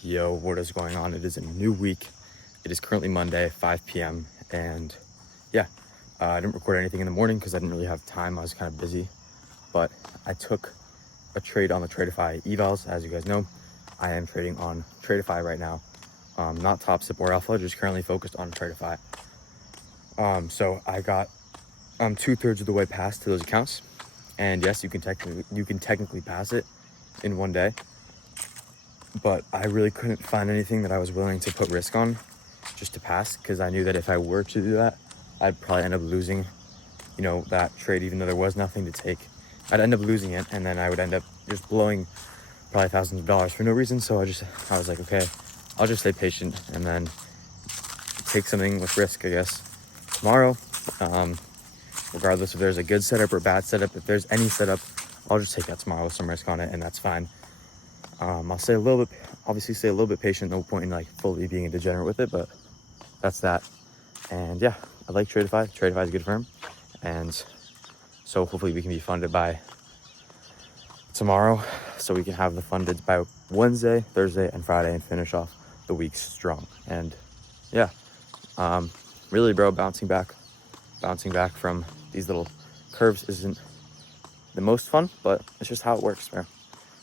Yo, what is going on? It is a new week. It is currently Monday, 5 p.m. And yeah, I didn't record anything in the morning because I didn't really have time. I was kind of busy, but I took a trade on the Tradeify evals. As you guys know, I am trading on Tradeify right now. Not Top Step or Alpha, just currently focused on Tradeify. So I got 2/3 of the way past to those accounts. And yes, you can technically pass it in one day. But I really couldn't find anything that I was willing to put risk on just to pass, because I knew that if I were to do that, I'd probably end up losing, that trade, even though there was nothing to take. I'd end up losing it, and then I would end up just blowing probably thousands of dollars for no reason. So I was like, okay, I'll just stay patient and then take something with risk, I guess, tomorrow. Regardless if there's a good setup or bad setup, if there's any setup, I'll just take that tomorrow with some risk on it, and that's fine. I'll stay a little bit patient. No point in like fully being a degenerate with it, but that's that. And yeah, I like Tradeify. Tradeify is a good firm, and so hopefully we can be funded by tomorrow, so we can have the funded by Wednesday, Thursday, and Friday, and finish off the week strong. And yeah, really, bro, bouncing back from these little curves isn't the most fun, but it's just how it works, bro.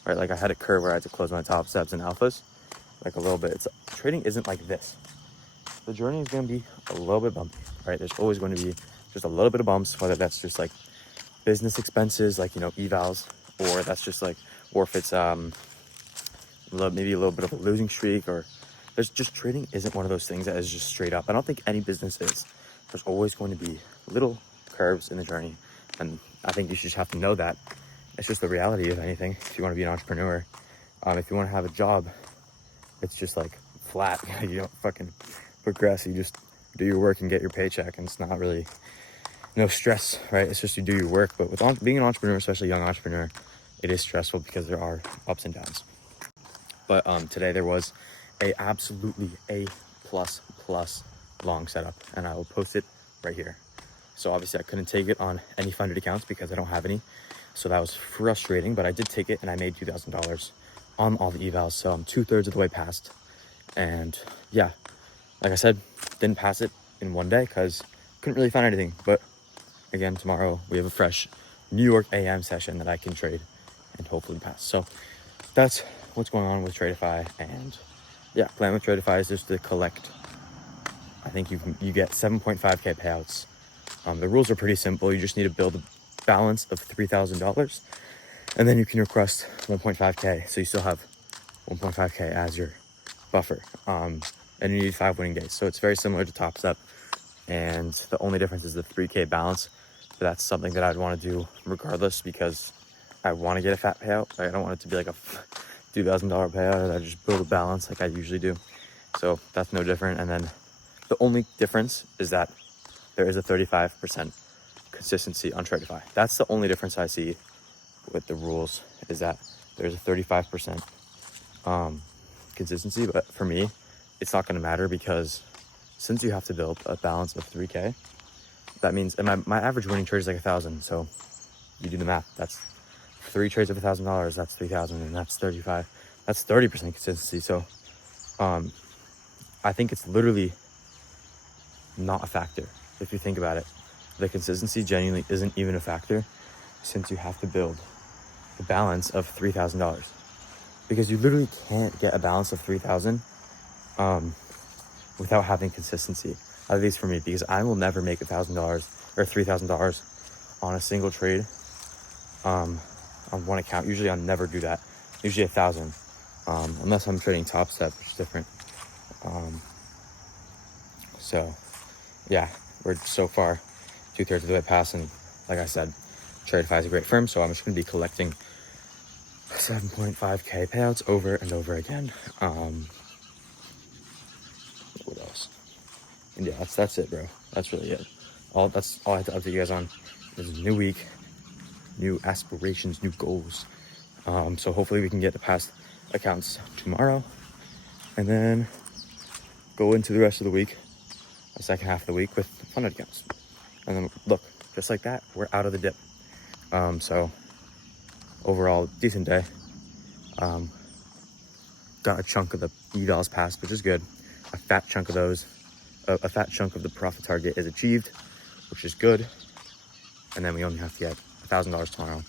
Right, like I had a curve where I had to close my top steps and alphas, like a little bit. Trading isn't like this. The journey is going to be a little bit bumpy, right? There's always going to be just a little bit of bumps, whether that's just like business expenses, like, evals, or that's just like, or if it's maybe a little bit of a losing streak, or there's just, trading isn't one of those things that is just straight up. I don't think any business is. There's always going to be little curves in the journey, and I think you should just have to know that. It's just the reality of anything. If you want to be an entrepreneur, if you want to have a job, it's just like flat. You don't fucking progress. You just do your work and get your paycheck, and it's not really no stress, right? It's just you do your work. But with being an entrepreneur, especially a young entrepreneur, it is stressful because there are ups and downs. But today there was a absolutely A++ long setup, and I will post it right here. So obviously I couldn't take it on any funded accounts because I don't have any. So that was frustrating, but I did take it, and I made $2,000 on all the evals. So I'm 2/3 of the way past. And yeah, like I said, didn't pass it in one day because couldn't really find anything. But again, tomorrow we have a fresh New York AM session that I can trade and hopefully pass. So that's what's going on with Tradeify. And yeah, plan with Tradeify is just to collect. I think you get 7.5K payouts. The rules are pretty simple. You just need to build a balance of $3,000, and then you can request 1.5K. So you still have 1.5K as your buffer. And you need 5 winning days. So it's very similar to Top Step, and the only difference is the 3K balance. But that's something that I'd want to do regardless, because I want to get a fat payout. I don't want it to be like a $2,000 payout, or I just build a balance like I usually do. So that's no different. And then the only difference is that there is a 35% consistency on Tradeify. That's the only difference I see with the rules, is that there's a 35% consistency. But for me, it's not going to matter, because since you have to build a balance of 3K, that means, and my average winning trade is like 1,000. So you do the math. That's 3 trades of $1,000. That's 3,000, and that's 35. That's 30% consistency. So I think it's literally not a factor if you think about it. The consistency genuinely isn't even a factor, since you have to build a balance of $3,000, because you literally can't get a balance of 3,000 without having consistency. At least for me, because I will never make $1,000 or $3,000 on a single trade on one account. Usually I'll never do that. Usually 1,000, unless I'm trading Top Step, which is different. So yeah, we're so far 2/3 of the way past, and like I said, Tradeify is a great firm, so I'm just going to be collecting 7.5K payouts over and over again. What else? And yeah, that's it, bro. That's really it. That's all I have to update you guys on. This is a new week, new aspirations, new goals. So hopefully we can get the past accounts tomorrow, and then go into the rest of the week, the second half of the week, with funded accounts. And then look, just like that, we're out of the dip. So overall, decent day. got a chunk of the evals passed, which is good. A fat chunk of those, a fat chunk of the profit target is achieved, which is good. And then we only have to get $1,000 tomorrow.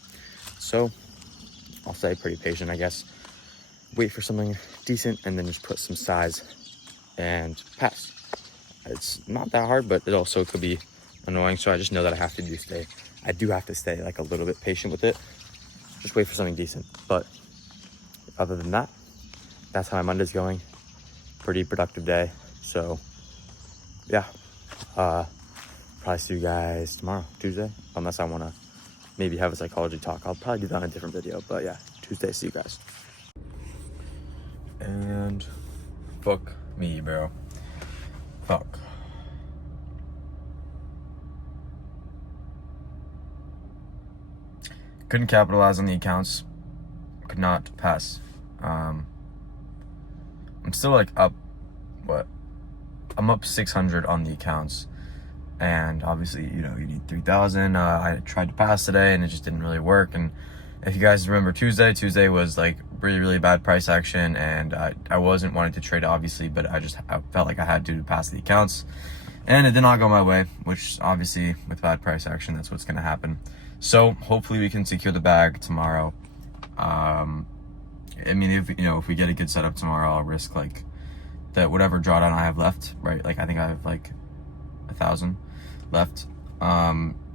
So I'll say pretty patient, I guess. Wait for something decent and then just put some size and pass. It's not that hard, but it also could be annoying. So I just know that I do have to stay like a little bit patient with it. Just wait for something decent. But other than that, that's how my Monday's going. Pretty productive day. So yeah, probably see you guys tomorrow, Tuesday, unless I want to maybe have a psychology talk. I'll probably do that in a different video, but yeah, Tuesday, see you guys. And fuck me, bro. Fuck. Couldn't capitalize on the accounts. Could not pass. I'm still like up, I'm up 600 on the accounts. And obviously, you need 3,000. I tried to pass today and it just didn't really work. And if you guys remember Tuesday was like really, really bad price action. And I wasn't wanting to trade, obviously, but I felt like I had to pass the accounts. And it did not go my way, which obviously with bad price action, that's what's going to happen. So hopefully we can secure the bag tomorrow. If we get a good setup tomorrow, I'll risk like that whatever drawdown I have left, right? Like I think I have like 1,000 left.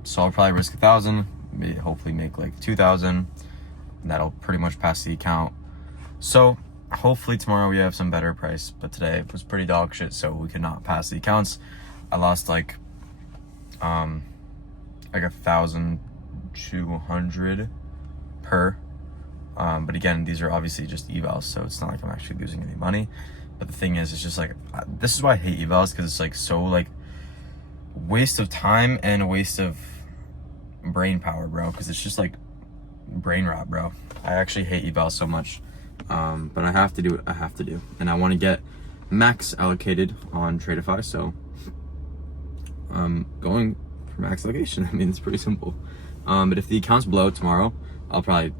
So I'll probably risk 1,000, hopefully make like 2,000. That'll pretty much pass the account. So hopefully tomorrow we have some better price, but today it was pretty dog shit, so we could not pass the accounts. I lost like 1,200 per. But again, these are obviously just evals, so it's not like I'm actually losing any money. But the thing is, it's just like, this is why I hate evals, because it's like so like waste of time and a waste of brain power, bro, because it's just like brain rot, bro. I actually hate evals so much, but I have to do what I have to do, and I want to get max allocated on Tradeify, so I'm going for max allocation. I mean, it's pretty simple. But if the accounts blow tomorrow, I'll probably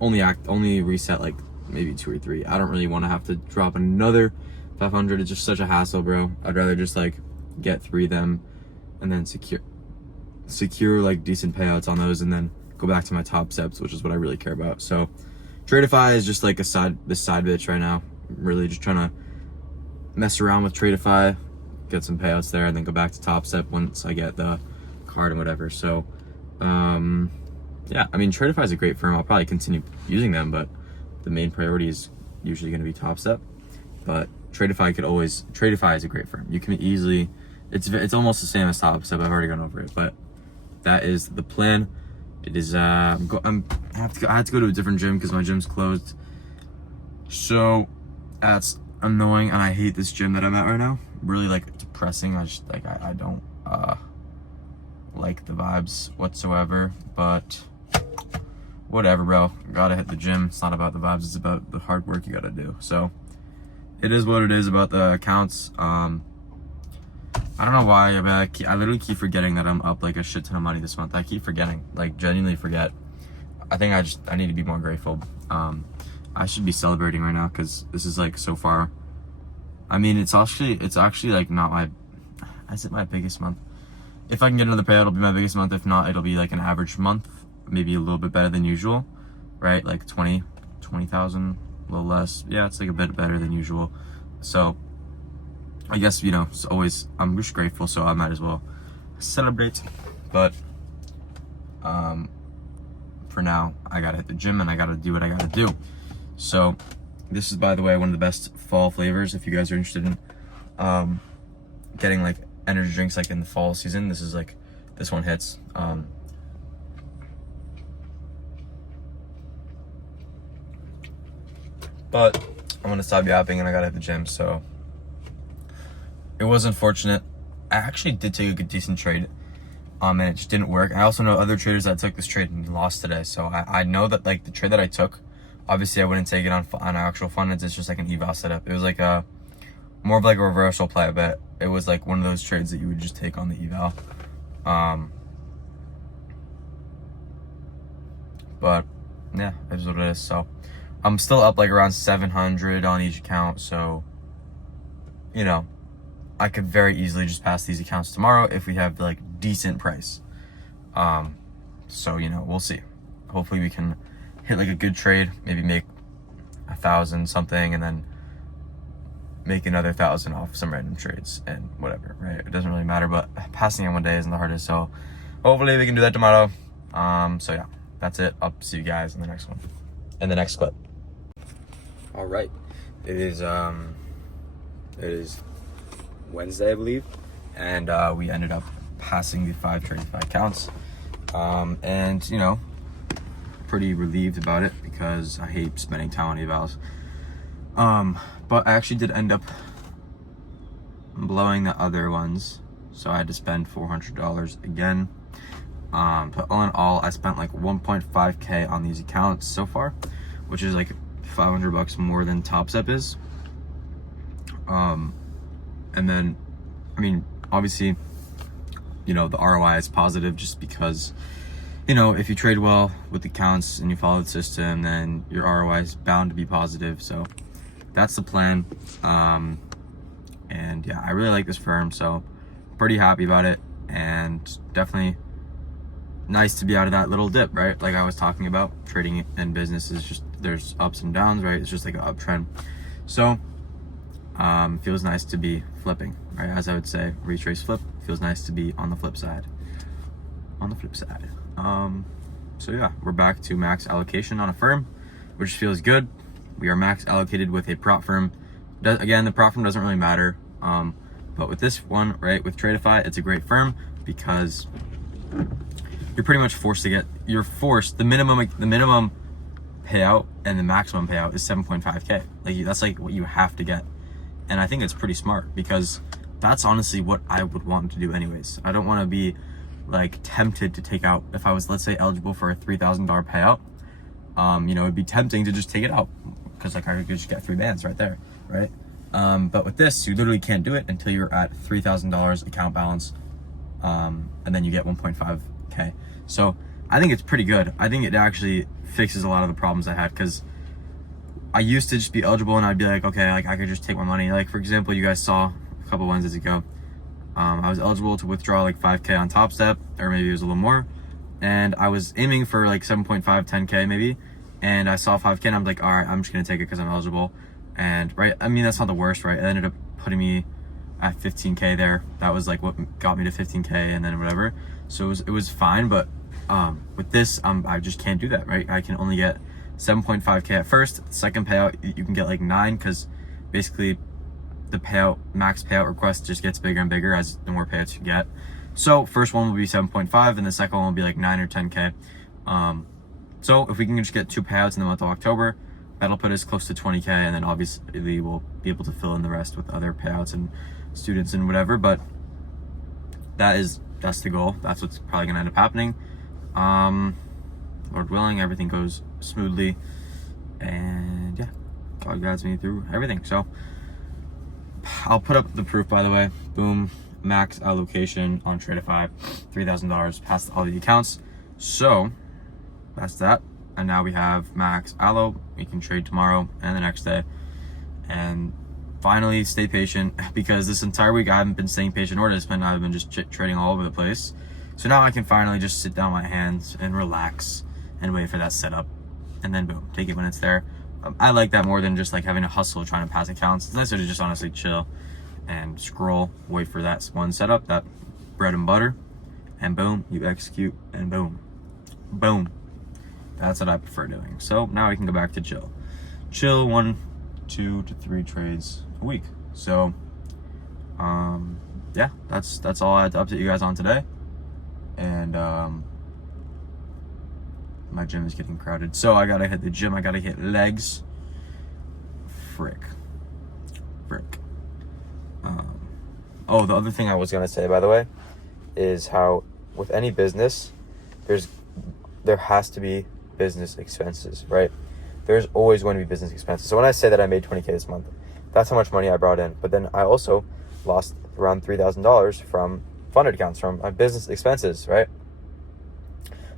only reset like maybe 2 or 3. I don't really want to have to drop another 500. It's just such a hassle, bro. I'd rather just like get 3 of them and then secure like decent payouts on those, and then go back to my top steps, which is what I really care about. So Tradeify is just like this side bitch right now. I'm really just trying to mess around with Tradeify, get some payouts there, and then go back to Top Step once I get the card and whatever. So yeah, I mean, Tradeify is a great firm. I'll probably continue using them, but the main priority is usually going to be Top Step. But Tradeify is a great firm. You can easily, it's almost the same as Top Step. I've already gone over it, but that is the plan. It is, I had to go to a different gym because my gym's closed. So that's annoying, and I hate this gym that I'm at right now. Really like depressing. I just like, I don't like the vibes whatsoever, but whatever, bro. Gotta hit the gym. It's not about the vibes, it's about the hard work you gotta do. So it is what it is about the accounts. I don't know why, but I literally keep forgetting that I'm up like a shit ton of money this month. I keep forgetting, like genuinely forget. I think I need to be more grateful. I should be celebrating right now because this is like so far. I mean, it's actually like not is it my biggest month? If I can get another payout, it'll be my biggest month. If not, it'll be like an average month, maybe a little bit better than usual, right? Like 20,000, a little less. Yeah, it's like a bit better than usual. So I guess, it's always, I'm just grateful, so I might as well celebrate. But for now, I gotta hit the gym and I gotta do what I gotta do. So this is, by the way, one of the best fall flavors if you guys are interested in getting like energy drinks like in the fall season. This one hits. But I'm gonna stop yapping and I gotta hit the gym, so it was unfortunate. I actually did take a good decent trade, and it just didn't work. I also know other traders that took this trade and lost today, so I know that like the trade that I took, obviously I wouldn't take it on actual funds. It's just like an eval setup. It was like more of like a reversal play, but it was like one of those trades that you would just take on the eval. But yeah, it is what it is. So I'm still up like around 700 on each account. So, you know, I could very easily just pass these accounts tomorrow if we have like decent price. So, you know, we'll see. Hopefully we can hit like a good trade, maybe make 1,000 something and then make another 1,000 off some random trades and whatever, right? It doesn't really matter, but passing in one day isn't the hardest. So hopefully we can do that tomorrow. So yeah, that's it. I'll see you guys in the next one, in the next clip. All right, it is Wednesday, I believe, and we ended up passing the 5 trades, 5 counts, and you know, pretty relieved about it because I hate spending time on evals. But I actually did end up blowing the other ones, so I had to spend $400 again. But all in all, I spent like 1.5K on these accounts so far, which is like $500 more than Top Step is. And then, I mean, obviously, you know, the ROI is positive just because, you know, if you trade well with accounts and you follow the system, then your ROI is bound to be positive. So that's the plan. And yeah, I really like this firm, so pretty happy about it, and definitely nice to be out of that little dip, right? Like I was talking about, trading in business is just, there's ups and downs, right? It's just like an uptrend. So feels nice to be flipping, right? As I would say, retrace flip, feels nice to be on the flip side. So yeah, we're back to max allocation on a firm, which feels good. We are max allocated with a prop firm. Again, the prop firm doesn't really matter, but with this one, right, with Tradeify, it's a great firm because you're pretty much forced to get, the minimum payout and the maximum payout is 7.5K. Like that's like what you have to get. And I think it's pretty smart because that's honestly what I would want to do anyways. I don't want to be like tempted to take out, if I was, let's say, eligible for a $3,000 payout, you know, it'd be tempting to just take it out because like I could just get 3 bands right there, right? But with this, you literally can't do it until you're at $3,000 account balance, and then you get 1.5K. So I think it's pretty good. I think it actually fixes a lot of the problems I had, because I used to just be eligible and I'd be like, okay, like I could just take my money. Like for example, you guys saw a couple Wednesdays ago, I was eligible to withdraw like 5K on Top Step, or maybe it was a little more, and I was aiming for like 7.5, 10K maybe, and I saw 5K and I'm like, all right, I'm just gonna take it because I'm eligible. And right, I mean, that's not the worst, right? It ended up putting me at 15K there. That was like what got me to 15K, and then whatever. So it was fine, but with this, I just can't do that, right? I can only get 7.5K at first. Second payout, you can get like 9, because basically the max payout request just gets bigger and bigger as the more payouts you get. So first one will be 7.5, and the second one will be like 9 or 10K. So if we can just get 2 payouts in the month of October, that'll put us close to 20K, and then obviously we'll be able to fill in the rest with other payouts and students and whatever. But that's the goal. That's what's probably gonna end up happening. Lord willing, everything goes smoothly, and yeah, God guides me through everything. So I'll put up the proof, by the way. Boom, max allocation on Tradeify, $3,000 past all the accounts. So that's that. And now we have max allo. We can trade tomorrow and the next day. And finally, stay patient, because this entire week I haven't been staying patient or disciplined. I've been just trading all over the place. So now I can finally just sit down my hands and relax and wait for that setup, and then boom, take it when it's there. I like that more than just like having a hustle trying to pass accounts. It's nicer to just honestly chill and scroll, wait for that one setup, that bread and butter, and boom, you execute, and boom, boom. That's what I prefer doing. So now I can go back to chill 1, 2 to 3 trades a week. So yeah, that's all I had to update you guys on today. And my gym is getting crowded, so I gotta hit the gym. I gotta hit legs. Frick. Oh, the other thing I was gonna say, by the way, is how with any business, there has to be business expenses, right? There's always going to be business expenses. So when I say that I made 20K this month, that's how much money I brought in. But then I also lost around $3,000 from funded accounts, from my business expenses, right?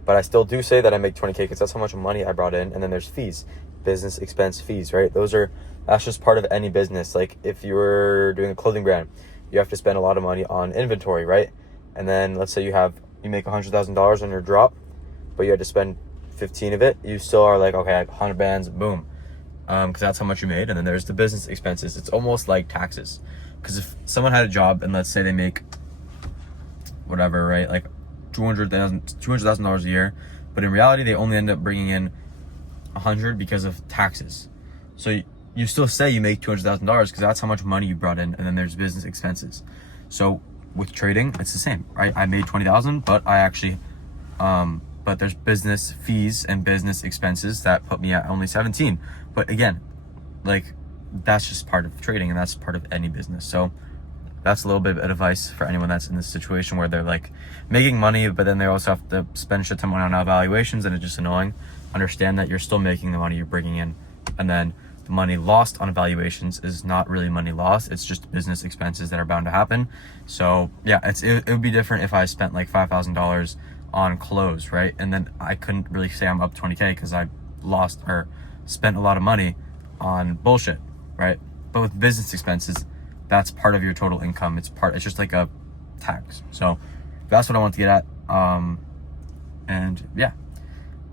But I still do say that I make 20K because that's how much money I brought in. And then there's fees. business expense fees, right? That's just part of any business. Like if you were doing a clothing brand, you have to spend a lot of money on inventory, right? And then let's say you make $100,000 on your drop, but you had to spend 15 of it. You still are like, okay, 100 bands, boom. Because that's how much you made. And then there's the business expenses. It's almost like taxes. Because if someone had a job and let's say they make whatever, right, like $200,000 a year, but in reality they only end up bringing in 100 because of taxes. So you still say you make $200,000 because that's how much money you brought in, and then there's business expenses. So with trading, it's the same, right? I made 20,000, but I actually, but there's business fees and business expenses that put me at only 17. But again, like that's just part of trading, and that's part of any business. So that's a little bit of advice for anyone that's in this situation where they're like making money, but then they also have to spend shit ton on evaluations, and it's just annoying. Understand that you're still making the money you're bringing in, and then the money lost on evaluations is not really money lost. It's just business expenses that are bound to happen. So yeah, it would be different if I spent like $5,000 on clothes, right? And then I couldn't really say I'm up 20K because I lost or spent a lot of money on bullshit, right? But with business expenses, that's part of your total income. It's just like a tax. So that's what I want to get at. And yeah,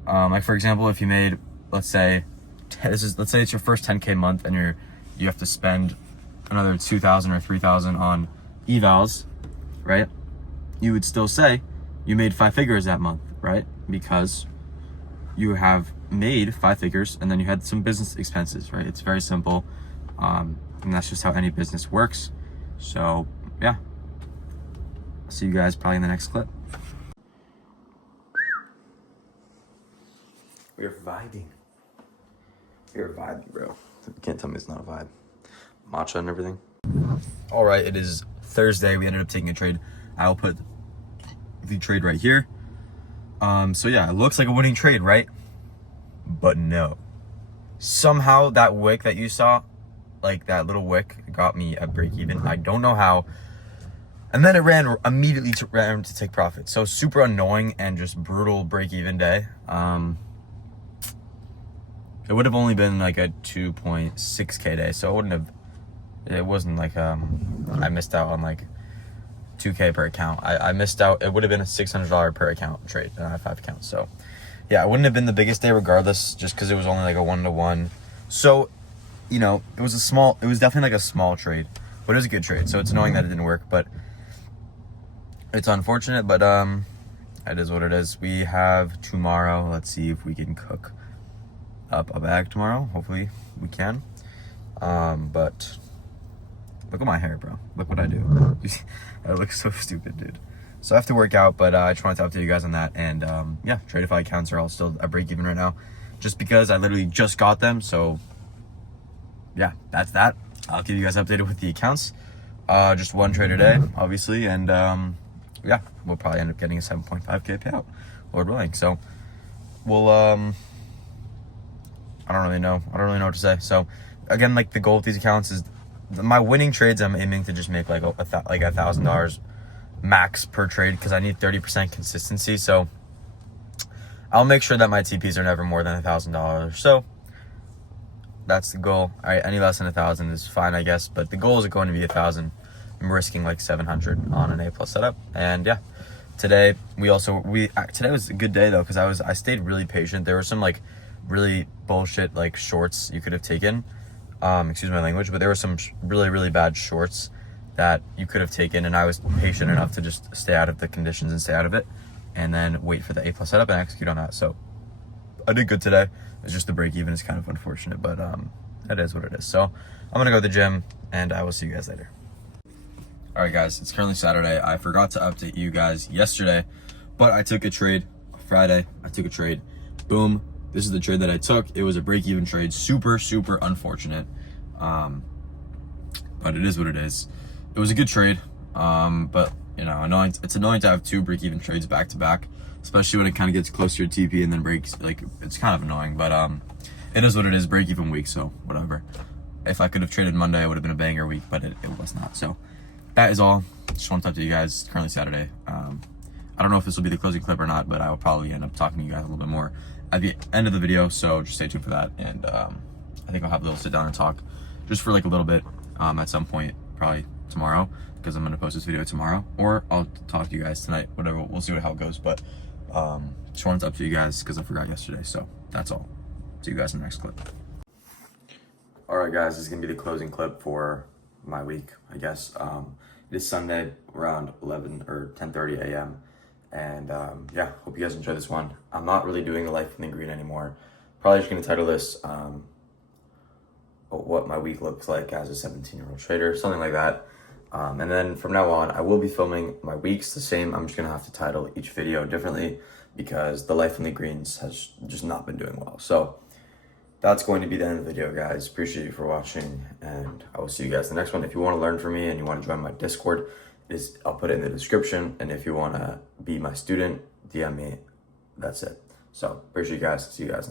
like for example, if you made, let's say it's your first 10K month, and you have to spend another 2,000 or 3,000 on evals, right? You would still say you made 5 figures that month, right? Because you have made 5 figures, and then you had some business expenses, right? It's very simple. And that's just how any business works. So yeah, I'll see you guys probably in the next clip. We're vibing. You're vibing, bro. You can't tell me it's not a vibe. Matcha and everything. All right, it is Thursday. We ended up taking a trade. I'll put the trade right here. So yeah, it looks like a winning trade, right? But no. Somehow that wick that you saw, like that little wick, got me a break even. I don't know how. And then it ran immediately to take profit. So super annoying and just brutal break even day. It would have only been like a 2.6K day, so it wasn't like I missed out on like 2K per account. I missed out. It would have been a $600 per account trade, and I have 5 accounts. So yeah, it wouldn't have been the biggest day regardless, just because it was only like a 1-to-1. So it was definitely like a small trade, but it was a good trade. So it's annoying that it didn't work, but it's unfortunate, but it is what it is. We have tomorrow. Let's see if we can cook up a bag tomorrow. Hopefully we can. But look at my hair, bro. Look what I do. I look so stupid, dude. So I have to work out, but I just wanted to update you guys on that. And yeah, Tradify accounts are all still at break even right now, just because I literally just got them. So yeah, that's that. I'll keep you guys updated with the accounts. Just one trade a day, obviously, and yeah, we'll probably end up getting a 7.5K payout, Lord willing. So we'll I don't really know what to say. So again, like the goal with these accounts is my winning trades. I'm aiming to just make like $1,000 max per trade, because I need 30% consistency. So I'll make sure that my TPs are never more than $1,000. So that's the goal. All right, any less than 1,000 is fine, I guess. But the goal is going to be 1,000. I'm risking like 700 on an A+ setup. And yeah, today today was a good day though, because I stayed really patient. There were some like really bullshit like shorts you could have taken. Excuse my language, but there were some really, really bad shorts that you could have taken, and I was patient enough to just stay out of the conditions and stay out of it, and then wait for the A+ setup and execute on that. So I did good today. It's just the break even is kind of unfortunate, but it is what it is. So I'm gonna go to the gym, and I will see you guys later. All right, guys, it's currently Saturday. I forgot to update you guys yesterday, but I took a trade Friday. I took a trade. Boom. This is the trade that I took. It was a break-even trade. Super, super unfortunate. But it is what it is. It was a good trade. But annoying. It's annoying to have 2 break-even trades back to back, especially when it kind of gets closer to TP and then breaks. Like, it's kind of annoying, but it is what it is. Break-even week, so whatever. If I could have traded Monday, it would have been a banger week, but it was not. So that is all. Just want to update you guys. It's currently Saturday. I don't know if this will be the closing clip or not, but I will probably end up talking to you guys a little bit more at the end of the video, so just stay tuned for that. And I think I'll have a little sit down and talk just for like a little bit at some point, probably tomorrow, because I'm gonna post this video tomorrow, or I'll talk to you guys tonight, whatever. We'll see how it goes. But just wanted to update you guys because I forgot yesterday. So that's all. See you guys in the next clip. All right, guys, this is gonna be the closing clip for my week, I guess. It is Sunday around 11 or 10:30 a.m. And yeah, hope you guys enjoy this one. I'm not really doing the Life in the Green anymore. Probably just gonna title this what my week looks like as a 17-year-old trader, something like that. And then from now on, I will be filming my weeks the same. I'm just gonna have to title each video differently because the Life in the Greens has just not been doing well. So that's going to be the end of the video, guys. Appreciate you for watching, and I will see you guys in the next one. If you want to learn from me and you want to join my Discord, I'll put it in the description. And if you want to be my student, DM me. That's it. So appreciate you guys. See you guys.